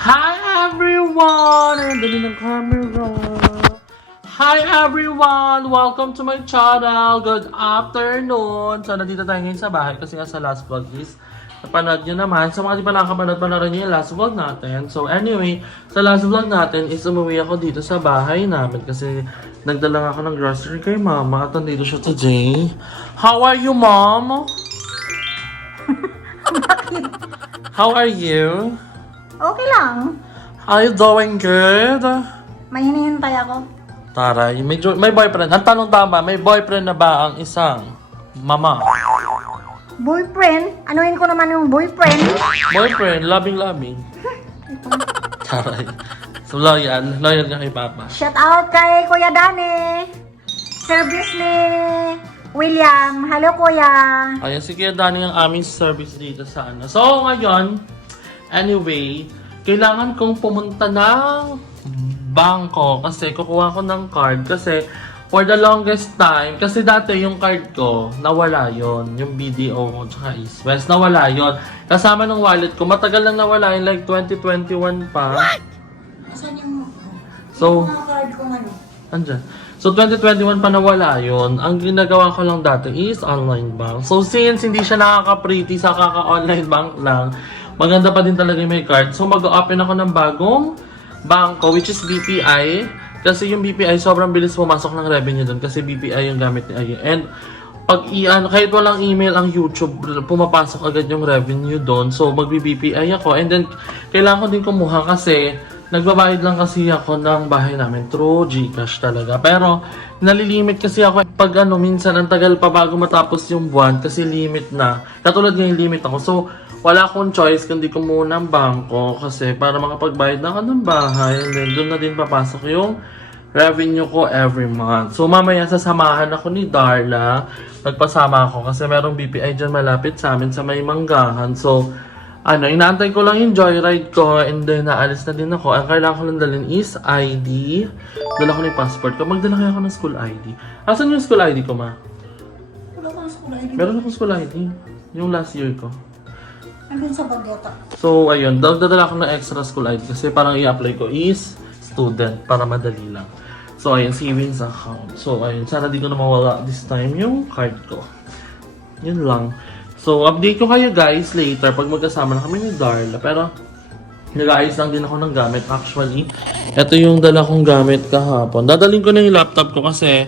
Hi everyone! Ang dali ng camera. Hi everyone! Welcome to my channel. Good afternoon. So, nandito tayo ngayon sa bahay kasi nga sa last vlog is napanood nyo naman. Sa mga di pa nakapanood, panood nyo yung last vlog natin. So, anyway, sa last vlog natin is umuwi ako dito sa bahay namin kasi nagdala ako ng grocery kay mama at nandito siya today. How are you, mom? How are you? Okay lang. Are you doing good? May hinihintay ako. Taray, may boyfriend. Ang tanong tama, may boyfriend na ba ang isang mama? Boyfriend? Anuhin ko naman yung boyfriend. Boyfriend, loving. Taray. So, loyal nga kay Papa. Shout out kay Kuya Dani. Service ni William. Hello, Kuya. Ayan, sige, Dani ang aming service dito sa ano. So, ngayon, anyway, kailangan kong pumunta ng bangko kasi kukuha ko ng card kasi for the longest time, kasi dati yung card ko, nawala yon yung BDO ko tsaka East West, nawala yon kasama ng wallet ko, matagal lang nawala yun, like 2021 pa. Saan yung So, mga card ko ano? andyan. So, 2021 pa nawala yun. Ang ginagawa ko lang dati is online bank. So, since hindi siya nakaka-pretty sa kaka-online bank lang, maganda pa din talaga yung may card. So, mag-open ako ng bagong bangko, which is BPI. Kasi yung BPI, sobrang bilis pumasok ng revenue doon. Kasi BPI yung gamit ni Aye. And, pag kahit walang email ang YouTube, pumapasok agad yung revenue doon. So, mag-BPI ako. And then, kailangan ko din kumuha kasi nagbabayad lang kasi ako ng bahay namin through GCash talaga. Pero, nalilimit kasi ako pag minsan ang tagal pa bago matapos yung buwan kasi limit na. Katulad ng limit ako. So, wala akong choice kundi kumuha ng bangko kasi para makapagbayad na ako ng bahay. And then, doon na din papasok yung revenue ko every month. So, mamaya sasamahan ako ni Darla. Nagpasama ako kasi merong BPI dyan malapit sa amin sa may Manggahan. So, inaantay ko lang yung joyride ko and then naalis na din ako. Ang kailangan ko lang dalhin is ID. Dala ko na yung passport ko. Magdala kaya ako ng school ID. Asan yung school ID ko, ma? Wala kang school ID. Meron akong school ID. Yung last year ko. Andun sa bageta. So, ayun. Dadala ko ng extra school ID kasi parang i-apply ko is student para madali lang. So, ayun. Savings account. So, ayun. Sana di ko na mawala this time yung card ko. Yun lang. So, update ko kayo guys later pag magkasama na kami ni Darla. Pero, nag-aayos lang din ako ng gamit. Actually, ito yung dala kong gamit kahapon. Dadalhin ko na yung laptop ko kasi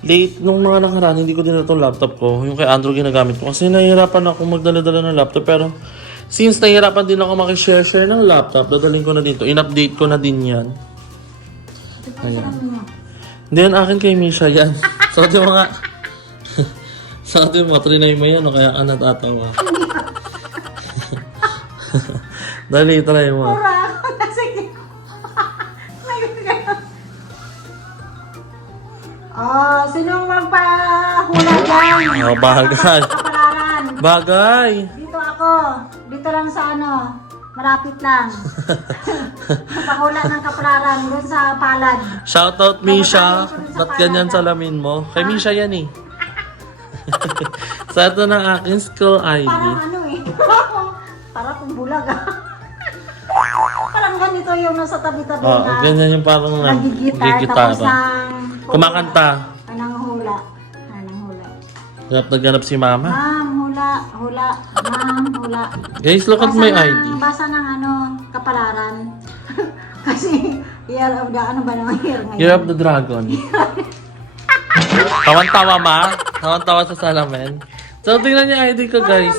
late nung mga nakaraan, hindi ko din itong laptop ko. Yung kay Andrew ginagamit ko. Kasi nahihirapan ako magdala-dala ng laptop. Pero, since nahihirapan din ako makishare-share ng laptop, dadalhin ko na dito. In-update ko na din yan. Ayan. Hindi yan akin kay Misha yan. So, di mga... Sa atin mga trinay mo yan o kaya ka natatawa. Dali, try mo. Pura! Sige. Sinong magpahula dyan? Oh, bagay. Kapalaran. Bagay. Dito ako. Dito lang sa malapit lang. Pahula ng kapalaran doon sa palad. Shoutout, Misha. Ba't ganyan salamin mo? Kay Misha yan eh. Sa ito ng aking school ID. Parang parang kung bulag Parang ganito yung nasa tabi-tabi Oh, na ganyan yung parang nagigitara. Tapos kumakanta. Anong hula. Anong hula. Naghanap si Mama. Ma'am, hula. Ma'am, hula. Guys, look at my ID. Basa ng kapalaran. Kasi, year of the, ba naman year ngayon? Year of the Dragon. Tawan-tawa ma. Tawan-tawa sa salamin. So, tingnan niyo ID ko guys.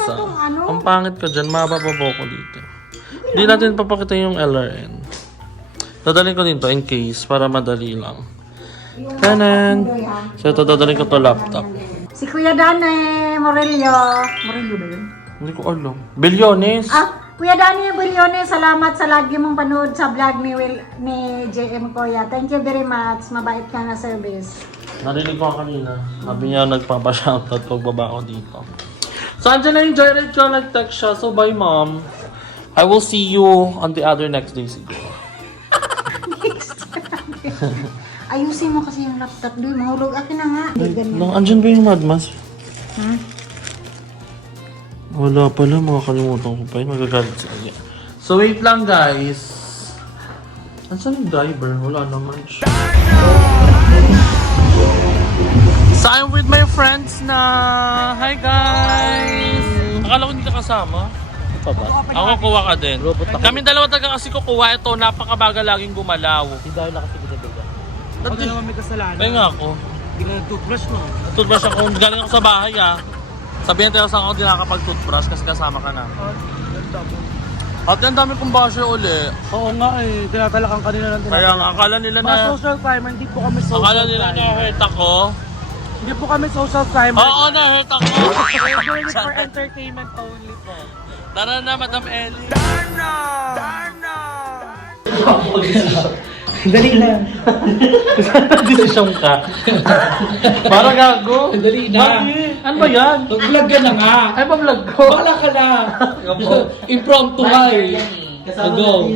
Ang pangit ko dyan. Mabababo ko dito. Hindi natin papakita yung LRN. Dadalhin ko dito in case para madali lang. Tanan! So, ito dadalhin ko to laptop. Si Kuya Dani Morello. Morello ba yun? Hindi ko alam. Bilyones! Kuya Dani Morello, salamat sa lagi mong panood sa vlog ni JM Kuya. Thank you very much. Mabait ka na service. Narinig ko kanina. Sabi niya nagpapa-shoutout pag baba ko dito. So, andyan na yung joyride ko. Nag-text siya. So, bye mom. I will see you on the other next day siguro. Ayusin mo kasi yung laptop doon. Mahulog akin na nga. Andyan ba yung madmas? Ha? Wala pala. Makakalimutan ko pa yun. Magagalit siya. So, wait lang guys. Nasaan yung driver? Wala naman siya. So I'm with my friends na. Hi guys! Akala ko hindi ka kasama. Pa ba? Ako kuha ka din. Robot ako. Kami dalawa talaga kasi kukuha ito. Napakabagal laging gumalaw. Hindi dahil kasi bida-bida. Huwag ka naman may kasalanan. Kaya nga ako. Hindi ka nag-toothbrush mo. Toothbrush ako. Galing ako sa bahay Sabihin tayo saan ako hindi nakakapag-toothbrush kasi kasama ka na. At ang dami kong basher uli. Oo nga eh. Tinatalakan kanina lang Kaya nga, akala nila Mga na... social climber, hindi po kami social Akala nila na climber. hurt ako. Hindi po kami social climber. Oo, na-hurt ako. We're doing it for entertainment only po. Tara na, Madam Ellie. Dali na. Desisyon ka. Parang gago. Dali na. Bakit? Ano ba yan? Vlog ka na nga. Ay, pa-vlog ko. Bala ka na. Impromptu nga eh. Go.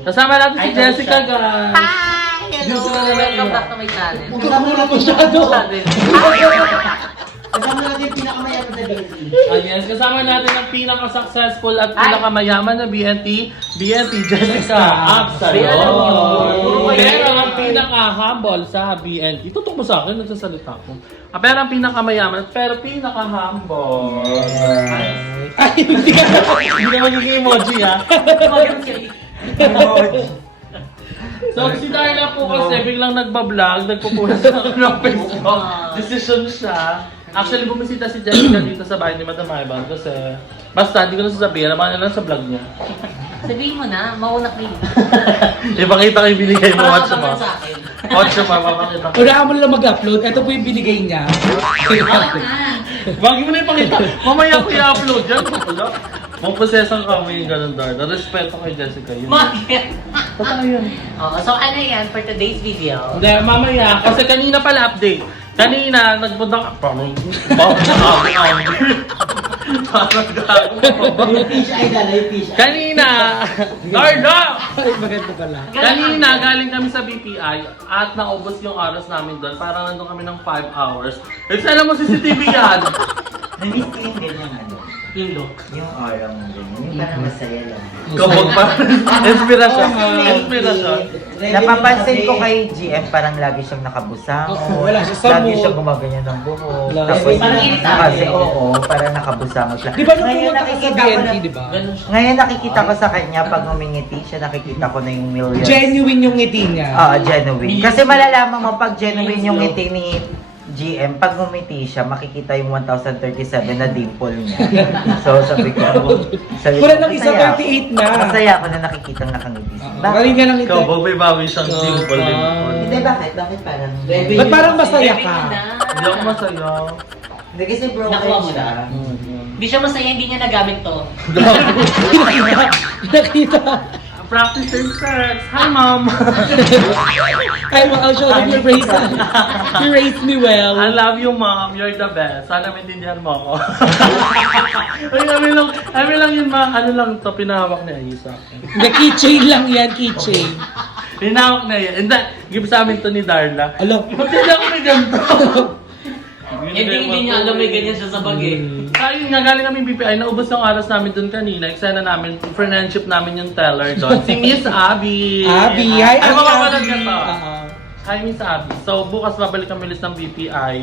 Kasama natin si Jessica, guys. Hi! Hello! Welcome back to my channel. Huwag ka muna masyado. Kasama natin yung pinakamayaman na baby. Yes, kasama natin ang pinaka-successful at pinakamayaman na BNT, Jessica Absalon. Pero ang pinaka-humble sa BNT, tutok mo sa akin, nagsasalita ko. Pero ang pinakamayaman, pero pinaka-humble. Ay, hindi na magiging emoji So, si Darla po kasi biglang nagbablog, nagpupunas ng Facebook. Decision siya. Actually, bumisita si Jessica dito sa bahay ni Madam Ivan kasi basta, hindi ko na sasabihin, naman na lang sa vlog niya. Sabihin mo na, mauna kayo. Ipakita ko yung binigay mo, watch mo. Sa akin. Watch mo, papakita ko. Unahan mo lang mag-upload. Ito po yung binigay niya. Wag mo na ipakita. Mamaya ko i-upload yan. Magprosesan kami yung ganun, Darla. Respeto kay Jessica yun. Bakit? Totoo yun. So ano yan for today's video? Hindi, mamaya. Kasi kanina pala update. Kanina, nagpunta ka. Parang kanina! Darla! Ay, maganda pala. Kanina, galing kami sa BPI at naubos yung oras namin doon. Parang nandun kami ng 5 hours. Eh, alam mo, CCTV yan! Namiss ko yung ganyan ano, Yung look. yung aura mo ganyan, yung parang masaya lang. Kapag pa. Inspirasyon. Inspirasyon. Napapansin ko kay GM parang lagi siyang nakabusangon, Oo, wala siya sa lagi mood. siyang gumaganyan ng buhok, Wala. tapos Parang irritable. kasi oo, parang nakabusangot lang. Di ba nung Ngayon pumunta ka sa nakikita ko BNT, na, di ba? Ganun siya. ngayon nakikita ko sa kanya pag ngumingiti siya, nakikita ko na yung millions. Genuine yung ngiti niya. Genuine. Kasi malalaman mo pag genuine yung ngiti ni GM, pag ngumiti siya, makikita yung 1037 na dimple niya. So sabi ko, Wala nang isa, masaya ako. 38 na. Masaya ako na nakikita nakangiti siya. Galing nga lang ito. Ikaw, Bog, may bawi siyang dimple. Hindi, bakit? Bakit parang... Ba't parang masaya ka? Hindi ako masaya. Hindi kasi broken Nakuha mo siya. Hindi siya masaya, hindi niya nagamit to. Nakita. Practicing sex. Hi, Mom! Ay, I'll show them you raised me. You raised me well. I love you, Mom. You're the best. Sana maintindihan mo ako. Ay, kami lang yun, Ma. Ano lang to, pinahawak ni Aisa. The keychain lang yan, keychain. Pinahawak na yan. Hindi, give sa amin to ni Darla. Alam, Ba't hindi ako may ganito? Hindi niya alam may ganyan siya sa bag eh. Ayun nga, galing kami BPI. Naubos yung oras namin doon kanina. Eksena namin, friendship namin yung teller doon. Si Miss Abby. Abby. Hi, Ay, Abby. mapapanood ka to. Oo. Hi, Miss Abby. So, bukas babalik kami ulit ng BPI.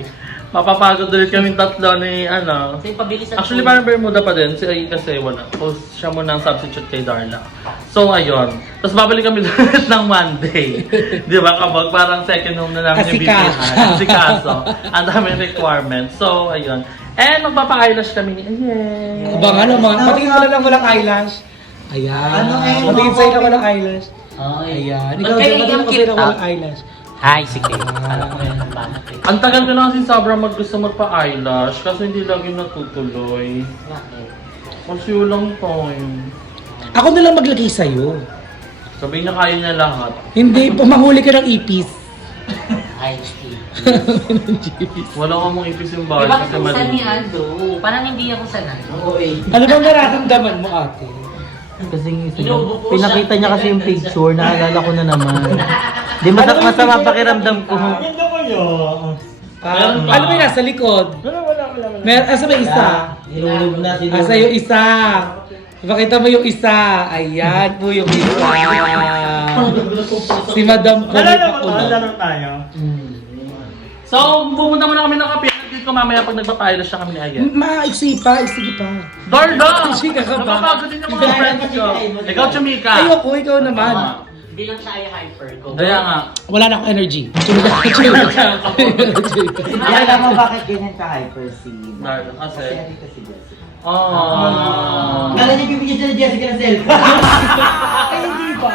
Mapapagod ulit kami tatlo ni, ano. So yung pabilisan Actually, parang Bermuda pa din. Si Ay kasi wala. Post siya muna ang substitute kay Darla. So, ayun. Tapos babalik kami ulit ng Monday. Di ba, kapag parang second home na namin yung BPI. Kasi kaso. Ang daming requirements. So, ayun. And magpapa-eyelash kami ni Ayen. Abangan naman. Patingin mo na lang walang eyelash. Ayan. Ano eh, Patingin sa'yo na walang eyelash. Ay. Ayan. Ba't Ikaw kaya din, patingin yung ko sa'yo na kita? walang eyelash. Hi, sige. Alam ko yan ang banat eh. Ang tagal ko na kasi sobrang gusto magpa-eyelash kasi hindi lagi natutuloy. Bakit? Kasi walang time. Ako na lang maglagay sa'yo. Sabihin niya kaya niya lahat. Hindi, pumahuli ka ng ipis. Hi, Steve. Wala ka mong ipis yung Eh, bahay bakit kasi kung saan ni mali. Aldo? Parang hindi ako sanay. Ano bang nararamdaman mo, ate? Kasi Inuubo po pinakita siya. niya kasi yung picture, naalala ko na naman. Di masama pakiramdam ko. Meron pa. Ano ba yung nasa likod? Wala. Asa ba isa? Nilulog na Asa yung isa? Ipakita mo yung isa. Ayan po yung isa. Si Madam Kulit ako na. Laro tayo. So, pupunta muna kami ng kape. Dito ko mamaya pag nagpapailas siya kami ni Ayen. Maiksi pa, sige pa. Darla! Chika ka ba? Napapagod din yung mga friends ko. Ikaw, Chumika. Ayoko, ikaw naman. Hindi lang siya ay hyper ko. Kaya nga. Wala na akong energy. Alam mo bakit ganyan ka hyper si Darla, kasi. Kasi nandito si Jessica. Oh. Kala niya bibigyan siya ni Jessica ng cellphone. Ay, hindi ba?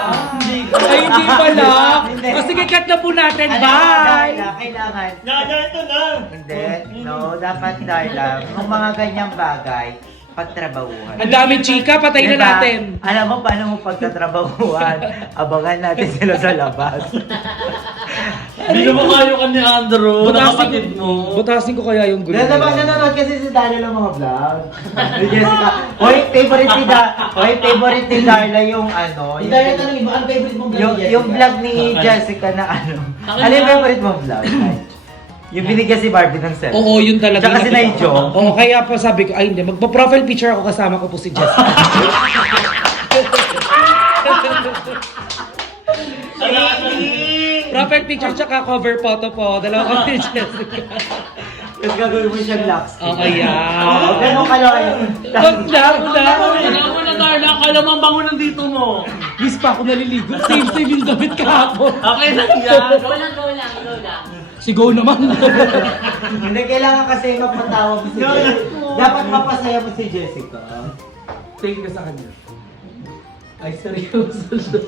Ay, hindi pala. O sige, cut na po natin. Bye! Kailangan. Ito na! Hindi. No, dapat Darla. Kung mga ganyang bagay, pagtrabahuhan. Ang dami chika, patay na Diba? natin. Alam mo paano mo pagtatrabahuhan? Abangan natin sila sa labas. Hindi ka makayo ka ni Andrew, na kapatid mo. Butasin ko kaya yung gulo. Nalabas na naman kasi si Darla ng mga vlog. Si Jessica. Hoy, favorite ni Darla yung ano. Yung Darla tanong iba, ang favorite mong vlog ni Yung vlog ni Jessica na ano. Ano yung favorite mong vlog? Yung binigyan si Barbie ng cellphone. Oo, yun talaga. Tsaka si Naijo. Oo, kaya pa sabi ko, ay hindi, magpa-profile picture ako kasama ko po si Jessica. Profile picture tsaka cover photo po. Dalawa kami ni Jessica. Tapos gagawin mo siyang lock screen. Oo, yan. Ganun ka lang. Wag na. Alam mo na, Darla, akala mo ang bango ng dito mo. Miss pa ako naliligo. Same yung damit kahapon. Okay na yan. Go lang, go lang, go lang. Sigaw naman. Hindi, kailangan kasi mapatawa mo si Jessica. Dapat mapasaya mo si Jessica. Tingin ka sa kanya. Ay, seryoso siya.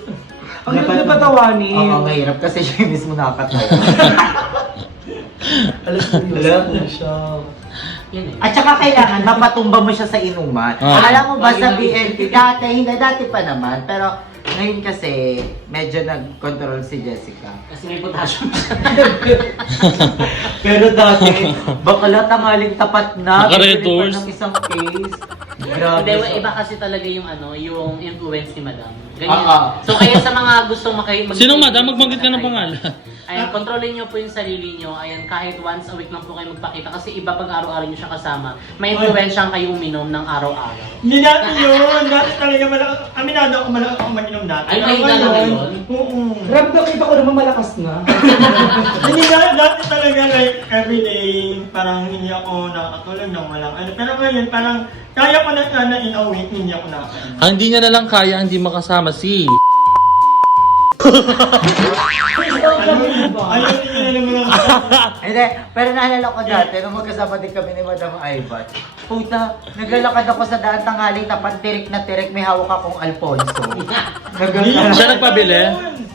Ang ganda patawanin. Oo, mahirap kasi siya yung mismo nakakatawa. Alam mo siya. Yan eh. At saka kailangan mapatumba mo siya sa inuman. Alam mo ba sa BNT, dati pa naman, pero ngayon kasi medyo nag-control si Jessica. Kasi may potassium siya. Pero dati, bakala tanghaling tapat na. Naka-red Bibili pa doors. ng isang case. Grabe Hindi, siya. iba kasi talaga yung ano, yung influence ni Madam. Ganyan. Ah, ah. So kaya sa mga gustong Sinong madam? Magbanggit ka ng pangalan. Ayan, kontrolin nyo po yung sarili nyo. Ayan, kahit once a week lang po kayo magpakita. Kasi iba pag araw-araw nyo siya kasama, may influensyang kayo uminom ng araw-araw. Hindi natin yun. Dati talaga malakas. Aminado ako malakas ako mag-inom dati. Ay, mahina na ngayon? Oo. Grabe daw, kita ko naman malakas na. Hindi nga, dati talaga like everyday, parang hindi ako nakakatulog ng walang ano. Pero ngayon, parang kaya ko na sana in a week, hindi ako nakakainom. Ang hindi niya na lang kaya, hindi makasama si... Ayun, hindi na naman ako. Hindi, pero naalala ko dati, nung magkasama din kami ni Madam Ivan, puta, naglalakad ako sa daan tanghaling tapat, tirik na tirik, may hawak akong Alfonso. Siya nagpabili?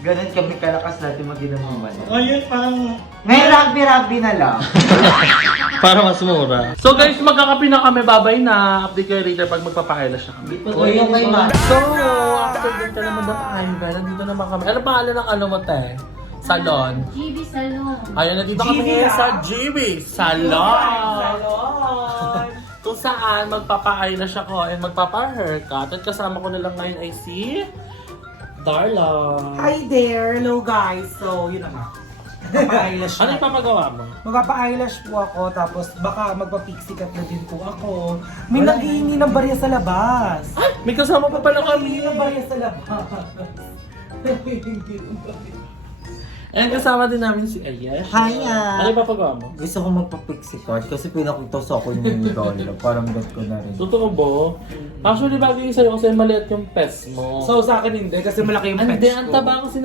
Ganun kami kalakas natin mag-inom ng wala. Ayun, parang Ngayon, rugby na lang. Para mas mura. So guys, magkakapi na kami. Babay na. Update kayo later pag magpapakailas siya kami. O yung kay Ma. So, after dito naman ng Ivan, nandito naman kami. Ano pangalan ng ano mo, te? Salon. GB Salon. Ayun, nandito kami ngayon sa GB Salon. Kung saan magpapa-eyelash ako and magpapa-haircut. At kasama ko na lang ngayon ay si Darla. Hi there! Hello guys! So, yun na nga. Magpapa-eyelash Ano yung papagawa mo? Magpapa-eyelash po ako, tapos baka magpa-pixie cut na din po ako. May naghihingi ng barya sa labas. May kasama pa pala Naghihingi kami. ng barya sa labas. Naghihingi ng barya. And kasama din namin si Ayesh. Hiya! Ano yung papagawa mo? Gusto ko magpa-pixie cut kasi pinakita sa ako yung Dollar. Parang bet ko na rin. Totoo ba? Actually, bagay yung sa'yo kasi maliit yung pes mo. So sa akin hindi, kasi malaki yung Hindi, pets ang ko. taba kasi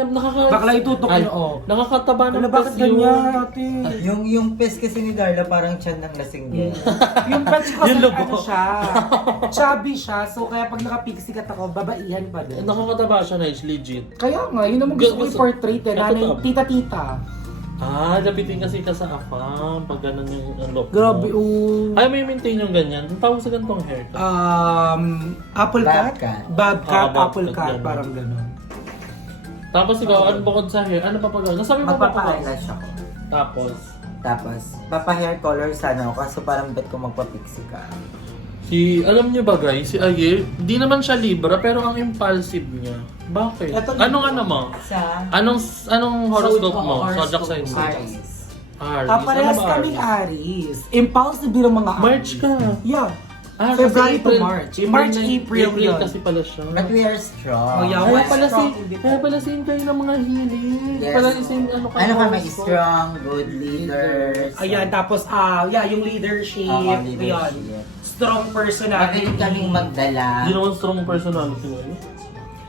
Bakla itutok Ay, yun, oh. Nakakataba ng Ano, bakit pes yun. ganyan, ate? Yung pes kasi ni Darla parang tiyan ng lasing din. Yung pets ko kasi Yung lobo. ano siya, chubby siya, so kaya pag naka-pixie cut ako, babaihan pa din. Nakakataba siya na, legit. Kaya nga, yun naman gusto ko i-portrait eh, nanay, Ito ba? tita-tita. Ah, lapitin kasi ka sa afam pag ganun yung look mo. Grabe, oh. Ay, may maintain yung ganyan. Ang tawag sa ganitong haircut. Apple cut? Bobcat. Bobcat, Ah, apple bobcat, cut, ganun. parang gano'n. Tapos ikaw, ano bukod sa hair? Ano pa pag nasabi mo pa Magpapa-eyelash ako. Tapos, Tapos, papa-hair color sana ako kaso parang bet ko magpa-pixie ka. alam niyo ba guys, si Aye, di naman siya Libra, pero ang impulsive niya. Bakit? Eto, Anong ano mo? Sa Anong horoscope mo? Horoscope Zodiac sign mo? Aries. Aries. Parehas Ano ba kaming Aries? Aries. Impulsive din ang mga Aries. March ka. Yeah. February to April. March. April yun. kasi pala siya. But we are strong. Oh, yeah. Kaya We're pala strong in kaya pala kayo ng mga hilig. Yes. Pala ising ano kayo. Ano kami, strong, good leaders. Ayan, tapos, yung leadership. Oo, Yun. leadership. Strong personality. Magaling kaming magdala. Hindi naman strong personality ngayon.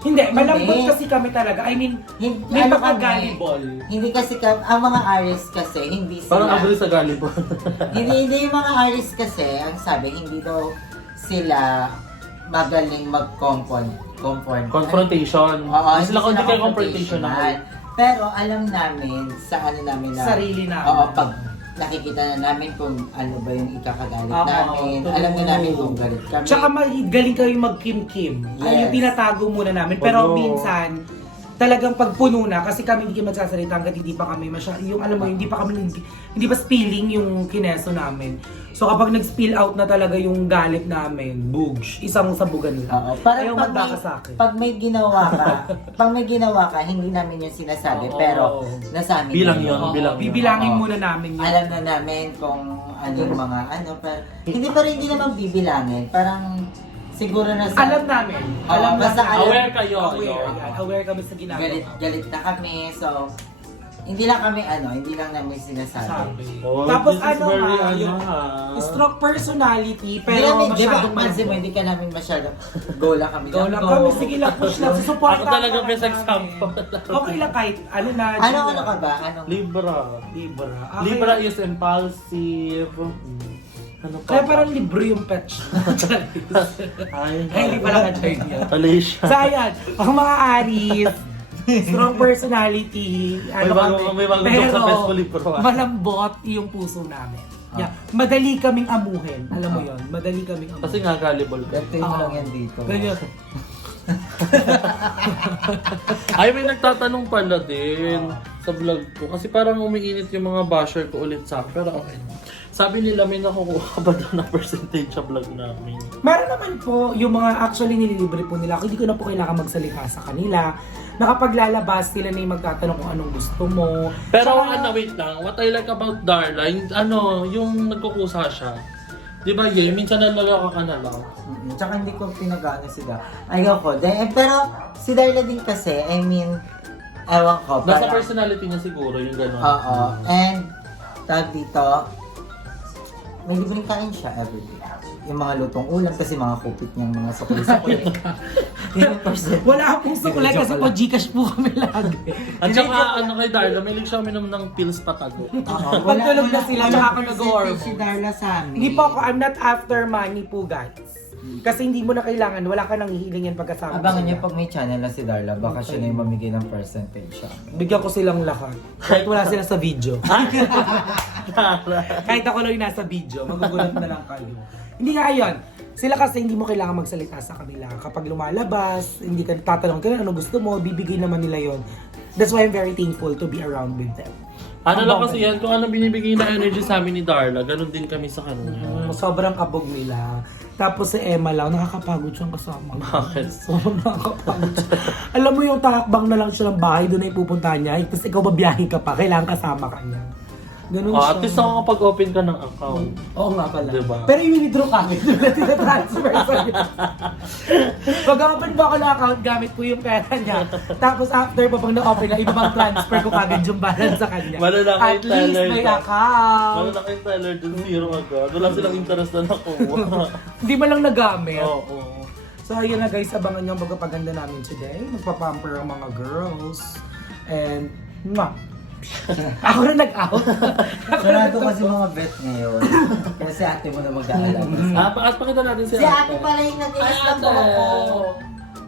Hindi, malambot Hindi. kasi kami talaga. I mean, Hindi, may ano pagka-gullible. Hindi kasi ang mga Aries kasi, hindi sila. Parang agree sa Galibon. hindi yung mga Aries kasi, ang sabi, hindi daw sila magaling Confrontation. Oo, Hindi sila kundi kayo confrontation confrontational. Pero alam namin sa ano namin na Sarili namin. Oo, pag nakikita na namin kung ano ba yung ikakagalit Oo, namin. true. Alam na namin kung galit kami. Tsaka galing kayo mag-kim-kim. Ay, Yes. yung tinatago muna namin. Pero Oo. minsan, talagang pagpuno na, kasi kami hindi magsasalita hanggat hindi pa kami yung alam mo, hindi pa spilling yung kineso namin. So kapag nag-spill out na talaga yung galit namin, bugs, isang sabugan lang. Oo, parang Ayaw magdaka sa akin. pag may ginawa ka, hindi namin yung sinasabi, Oo. pero nasa amin Bilang na yun, Oo, bilang yun. bibilangin Oo. muna namin yun. Alam na namin kung ano yung mga pero hindi naman bibilangin, parang siguro na Alam namin. Oo, basta alam. Aware kayo. Aware, yan. Aware kami sa ginagawa. Galit na kami, so hindi lang namin sinasabi. Sabi. Oh, Tapos this is ano very, nga, yung strong personality, Hindi pero namin, di ba, masyadong pansin mo, malambot. hindi ka namin masyadong go lang kami. Go lang kami, sige lang, push lang, support Ako talaga best example. Okay lang kahit, ano na. Ano ka ba? Anong Libra. Libra. Okay. Libra is impulsive. Ano pa? Kaya parang libro yung pet shop. Ay, Hindi pala ka-join yan. Alicia. So ayan, ang mga Aries, strong personality, May bago joke sa Facebook libro, malambot yung puso namin. Yeah. Madali kaming amuhin. Alam mo yon, madali kaming amuhin. Kasi nga gullible ka. Ganito mo lang yan dito. Ganyan. Ay, may nagtatanong pala din sa vlog ko. Kasi parang umiinit yung mga basher ko ulit sa akin. Pero okay. Sabi nila may nakukuha ka ba daw na percentage sa vlog namin? Meron naman po, yung mga actually nililibre po nila. Hindi ko na po kailangan magsalita sa kanila. Nakapaglalabas sila na yung magtatanong kung anong gusto mo. Pero Tsaka- wait lang. What I like about Darla, yung nagkukusa siya. Di ba, minsan nalalawa ka na lang. Tsaka hindi ko pinag-ano si Darla. Ayaw ko. Pero si Darla din kasi, I mean, ewan ko. Nasa parang- personality niya siguro, yung gano'n. Oo. And, tag dito, may libreng kain siya everyday. Yung mga lutong ulam kasi mga kupit niyang mga sukli-sukli. Yung person. Wala akong sukulay kasi po Gcash po kami lagi. At saka, kay Darla, may lang siya uminom ng pills patago. Oo. Pagtulog na sila, tsaka ako nag-hormone. Si Darla sa amin. Hindi po ako, I'm not after money po guys. Kasi hindi mo na kailangan, wala ka nang hihilingin pagkasama. Abangan sila. niyo pag may channel na si Darla, baka siya na yung mamigay ng percentage siya. Bigyan ko silang lahat. Kahit wala sila sa video. Kahit ako lang yung nasa video, magugulat na lang kayo. Hindi nga yun. Sila kasi hindi mo kailangan magsalita sa kanila. Kapag lumalabas, hindi ka tatanong ka ano gusto mo, bibigay naman nila yon. That's why I'm very thankful to be around with them. Ano lang kasi yan, kung ano binibigay na energy sa amin ni Darla, ganun din kami sa kanya. Sobrang kabog nila. Tapos si Emma lang, nakakapagod siyang kasama. Bakit? Sobrang nakakapagod siya. Alam mo yung takbang na lang siya ng bahay, doon ay pupuntahan niya. Tapos ikaw babiyahe ka pa, kailangan kasama ka niya. Ganun siya. At least nakakapag-open ka ng account. Oo nga pala. Diba? Pero i-withdraw ka agad doon na tinatransfer sa'yo. Pag-open ba ako ng account, gamit ko yung pera niya. Tapos after pa pag na-open na, ibabang transfer ko kagad yung balance sa kanya. Malalaki At yung least teller may ka. account. Malaki yung teller dun, zero agad. Wala silang interest na nakuha. Hindi mo lang nagamit. Oo. So ayun na guys, abangan niyo ang pagpapaganda namin today. Magpapamper ang mga girls. And, ako na nag-out. Sarado kasi mga vet ngayon. Kasi ate mo na mag-aalala. At pakita natin si Si ate pala yung nag-iis Ay, ng ate. buhok ko.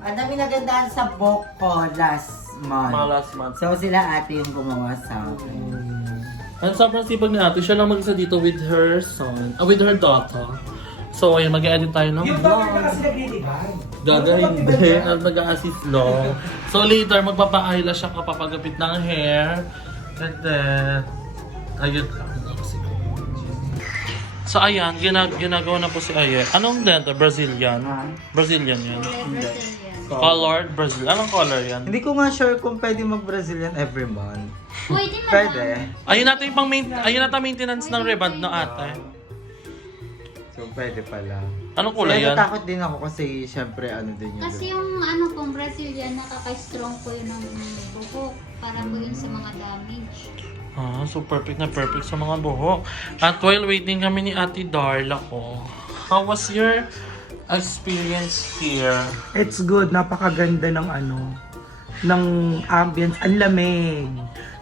Ang dami nagandaan sa buhok ko last month. Mga last month. So sila ate yung gumawa sa akin. Ang sobrang sipag ni ate, siya lang mag-isa dito with her son, with her daughter. So, ayun, mag-edit tayo ng Yung daughter na kasi naglilibay. Gagawin at mag-a-assist long. So, later, magpapa-eyelash siya kapapagapit ng hair. And then, ayun lang. So, ayan, ginagawa na po si Aye. Anong dente? Brazilian? Brazilian yan. Colored Brazil. Anong color yan? Hindi ko nga sure kung pwede mag-Brazilian every month. Pwede naman. Pwede. Ayun natin yung maintenance ng reband no ate. So pwede pala. Anong kulay Kaya yan? natakot din ako kasi syempre ano din yun. Kasi yung ano pong Brazilian, nakaka-strong po yun ng buhok. Para po yun sa mga damage. Ah, so perfect na perfect sa mga buhok. At while waiting kami ni Ate Darla ko, how was your experience here? It's good, napakaganda ng ng ambience, ang lamig.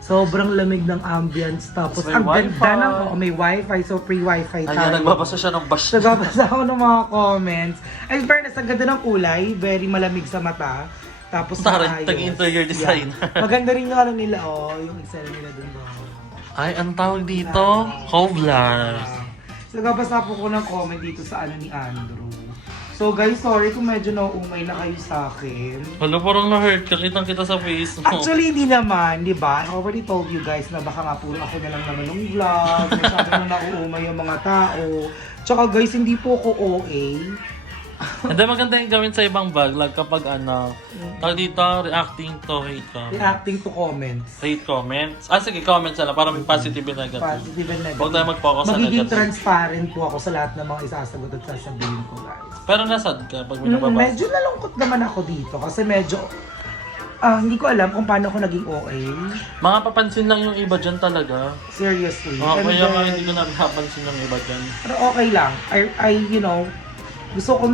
Sobrang lamig ng ambience. Tapos May ang ganda wifi. may wifi, so free wifi tayo. Ayan, nagbabasa siya ng bash. Nagbabasa ako ng mga comments. Ay, fairness, ang ganda ng kulay. Very malamig sa mata. Tapos Taray, maayos. tag-interior designer. Maganda rin yung nila, yung excel nila dun ba. Ay, ang tawag dito? Hovlars. So, nagbabasa po ko ng comment dito sa ni Andrew. So guys, sorry kung medyo nauumay na kayo sa akin. Wala, parang na-hurt ka. Kitang kita sa face mo. Actually, hindi naman, di ba? I already told you guys na baka nga puro ako na lang naman ng vlog. Masyado na nauumay yung mga tao. Tsaka guys, hindi po ako OA. Hindi, maganda yung gawin sa ibang vlog kapag tawag dito, reacting to hate comments. Reacting to comments. Hate comments? Ah, sige, comments na lang para may positive and negative. Positive and negative. Huwag tayo mag-focus sa Magiging negative. transparent po ako sa lahat ng mga isasagot at sasabihin ko, guys. Pero nasad ka pag may nababasa. Medyo nalungkot naman ako dito kasi medyo hindi ko alam kung paano ako naging OA. Mga papansin lang yung iba dyan talaga. Seriously. And Kaya nga then, hindi ko napapansin yung iba dyan. pero okay lang. I gusto ko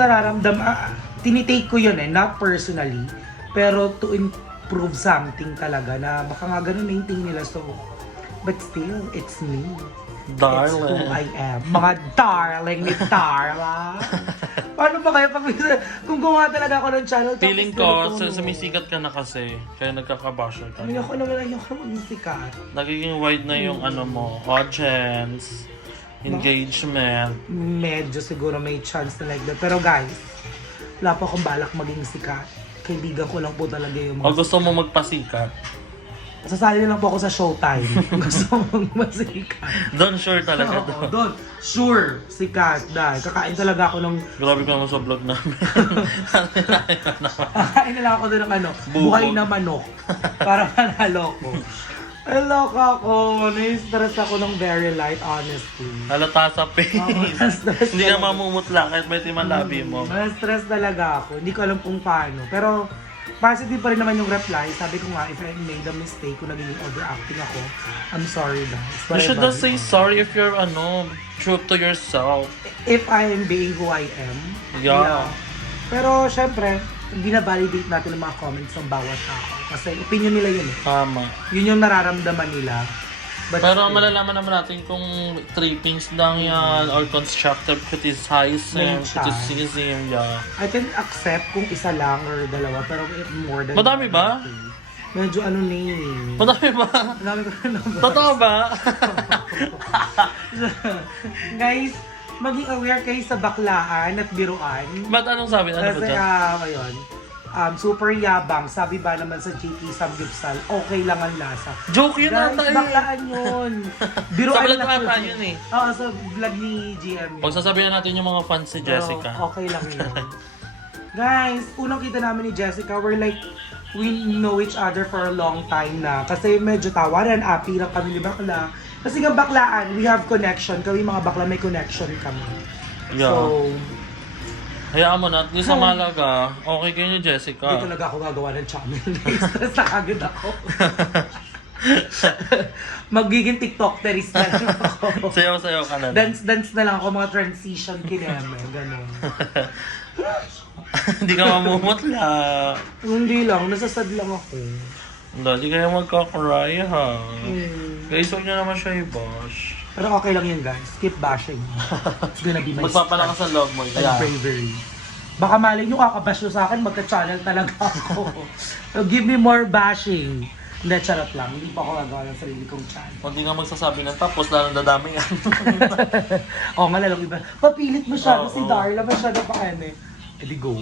tinitake ko yun not personally, pero to improve something talaga na baka nga ganun na yung tingin nila. So, but still, it's me. It's who Darling. I am. Mga darling ni Darla. Paano ba kaya kung gumawa talaga ako ng channel? tapos Feeling ko, ganito, no? sumisikat ka na kasi. Kaya nagkakabasher ka. Ayoko maging sikat. Nagiging wide na yung audience, engagement. Medyo siguro may chance na like that. Pero guys, wala pa akong balak maging sikat. Kaibigan ko lang po talaga yung O gusto mo magpasikat? Sasali na lang po ako sa Showtime. Gusto mong masikat. Doon sure talaga. Oo, doon. Sure, sikat. Dahil kakain talaga ako ng... Grabe ka naman sa vlog namin. Kakain na lang ako doon ng Buko. buhay na manok. Para manalo ko. Loka ako. Na-stress ako ng very light, honestly. Halata sa face. Na-stress Hindi ka talaga. mamumutla kahit may timalabi mo. Na-stress talaga ako. Hindi ko alam kung paano. Pero positive pa rin naman yung reply. Sabi ko nga, if I made a mistake, kung naging overacting ako, I'm sorry guys. You should just say sorry if you're true to yourself. If I am being who I am. Yeah. Pero syempre, bina-validate natin ang mga comments ng bawat tao. Kasi opinion nila yun eh. Tama. Yun yung nararamdaman nila. But Pero still, malalaman naman natin kung trippings lang yan or constructive criticism, yeah. I can accept kung isa lang or dalawa, pero if more than... Madami ba? Medyo Madami ba? Madami ko na number. Totoo ba? Guys, maging aware kayo sa baklaan at biruan. Ba't anong sabi? Ano ba Kasi, dyan? ayun, super yabang. Sabi ba naman sa GT Samgyupsal, okay lang ang lasa. Joke yun Guys, ata eh. baklaan yun. Biruan Sa vlog lang ata yun eh. Oo, sa vlog ni GM yun. Pag sasabihan natin yung mga fans ni Jessica. Oo, okay lang yun. Guys, unang kita namin ni Jessica, we know each other for a long time na. Kasi medyo tawaran, api lang kami ni bakla. Kasi nga baklaan, we have connection. Kami mga bakla, may connection kami. Yeah. So, Hayaan mo na, di sa Malaga, okay kayo ni Jessica. hindi talaga ako gagawa ng channel. Stress na agad ako. Magiging TikTokeris na lang ako. Sayaw-sayaw ka na. Dance na lang ako, mga transition kineme, gano'n. Hindi ka mamumutla. Hindi lang, nasasad lang ako. Hindi kayo magkakaray ha. Hmm. Guys, huwag nyo naman siya i-bash. Pero okay lang yun guys, keep bashing. It's gonna be my Magpapalakas ang love mo. and bravery. Baka malay nyo kakabash nyo sa akin, magka-channel talaga ako. So, give me more bashing. Hindi, charot lang. Hindi pa ako gagawa ng sarili kong channel. Kung di nga magsasabi ng tapos, lalong dadami yan. Oo nga lang iba. Papilit masyado Oo. si Darla, masyado pa ano eh. Edi go.